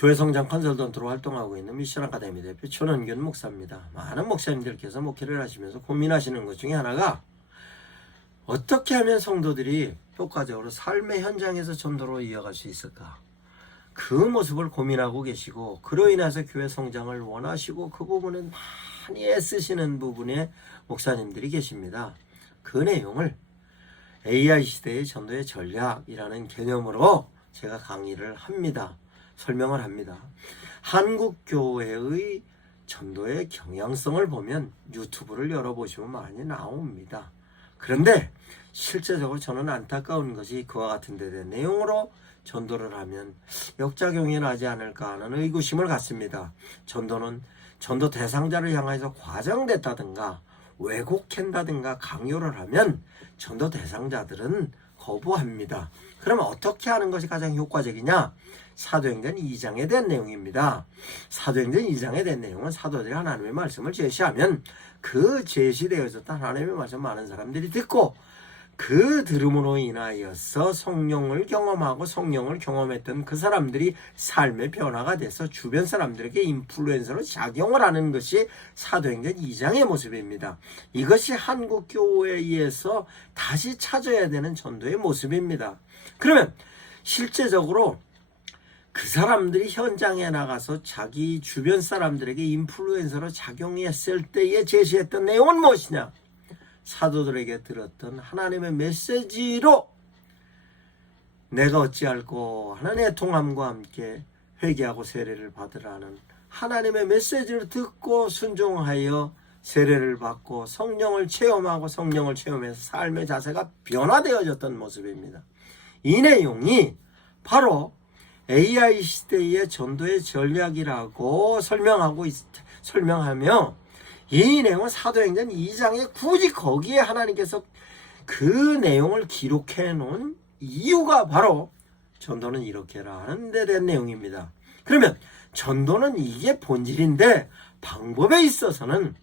교회 성장 컨설턴트로 활동하고 있는 미션 아카데미 대표 전원균 목사입니다. 많은 목사님들께서 목회를 하시면서 고민하시는 것 중에 하나가 어떻게 하면 성도들이 효과적으로 삶의 현장에서 전도로 이어갈 수 있을까? 그 모습을 고민하고 계시고 그로 인해서 교회 성장을 원하시고 그 부분에 많이 애쓰시는 부분에 목사님들이 계십니다. 그 내용을 AI 시대의 전도의 전략이라는 개념으로 제가 강의를 합니다. 설명을 합니다. 한국 교회의 전도의 경향성을 보면 유튜브를 열어보시면 많이 나옵니다. 그런데 실제적으로 저는 안타까운 것이 그와 같은 데 대한 내용으로 전도를 하면 역작용이 나지 않을까 하는 의구심을 갖습니다. 전도는 전도 대상자를 향해서 과장됐다든가 왜곡한다든가 강요를 하면 전도 대상자들은 거부합니다. 그러면 어떻게 하는 것이 가장 효과적이냐? 사도행전 2장에 대한 내용입니다. 사도행전 2장에 대한 내용은 사도들이 하나님의 말씀을 제시하면 그 제시되어졌던 하나님의 말씀 많은 사람들이 듣고 그 들음으로 인하여서 성령을 경험하고 성령을 경험했던 그 사람들이 삶의 변화가 돼서 주변 사람들에게 인플루엔서로 작용을 하는 것이 사도행전 2장의 모습입니다. 이것이 한국 교회에서 다시 찾아야 되는 전도의 모습입니다. 그러면 실제적으로 그 사람들이 현장에 나가서 자기 주변 사람들에게 인플루엔서로 작용했을 때에 제시했던 내용은 무엇이냐? 사도들에게 들었던 하나님의 메시지로 내가 어찌할꼬 하나님의 통함과 함께 회개하고 세례를 받으라는 하나님의 메시지를 듣고 순종하여 세례를 받고 성령을 체험하고 성령을 체험해서 삶의 자세가 변화되어졌던 모습입니다. 이 내용이 바로 AI 시대의 전도의 전략이라고 설명하며 이 내용은 사도행전 2장에 굳이 거기에 하나님께서 그 내용을 기록해 놓은 이유가 바로 전도는 이렇게라 하는 데 대한 내용입니다. 그러면 전도는 이게 본질인데 방법에 있어서는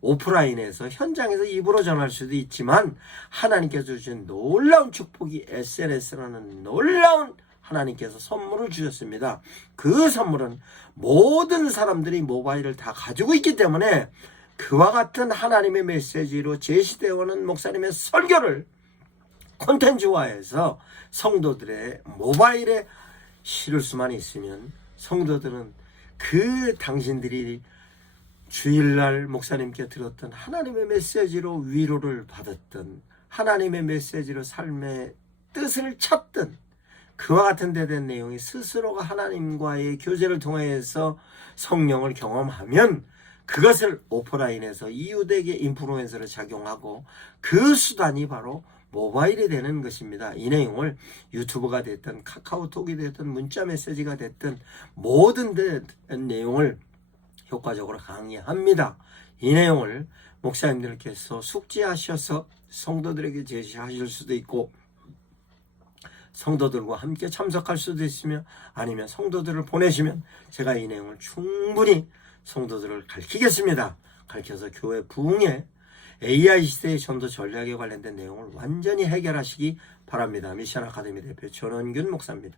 오프라인에서 현장에서 입으로 전할 수도 있지만 하나님께서 주신 놀라운 축복이 SNS라는 놀라운 하나님께서 선물을 주셨습니다. 그 선물은 모든 사람들이 모바일을 다 가지고 있기 때문에 그와 같은 하나님의 메시지로 제시되어 오는 목사님의 설교를 콘텐츠화해서 성도들의 모바일에 실을 수만 있으면 성도들은 그 당신들이 주일날 목사님께 들었던 하나님의 메시지로 위로를 받았던 하나님의 메시지로 삶의 뜻을 찾던 그와 같은 데 대한 내용이 스스로가 하나님과의 교제를 통해서 성령을 경험하면 그것을 오프라인에서 이웃에게 인플루엔서로 작용하고 그 수단이 바로 모바일이 되는 것입니다. 이 내용을 유튜브가 됐든 카카오톡이 됐든 문자 메시지가 됐든 모든 데 내용을 효과적으로 강의합니다. 이 내용을 목사님들께서 숙지하셔서 성도들에게 제시하실 수도 있고 성도들과 함께 참석할 수도 있으며 아니면 성도들을 보내시면 제가 이 내용을 충분히 성도들을 가르치겠습니다. 가르쳐서 교회 부흥에 AI 시대의 전도 전략에 관련된 내용을 완전히 해결하시기 바랍니다. 미션 아카데미 대표 전원균 목사입니다.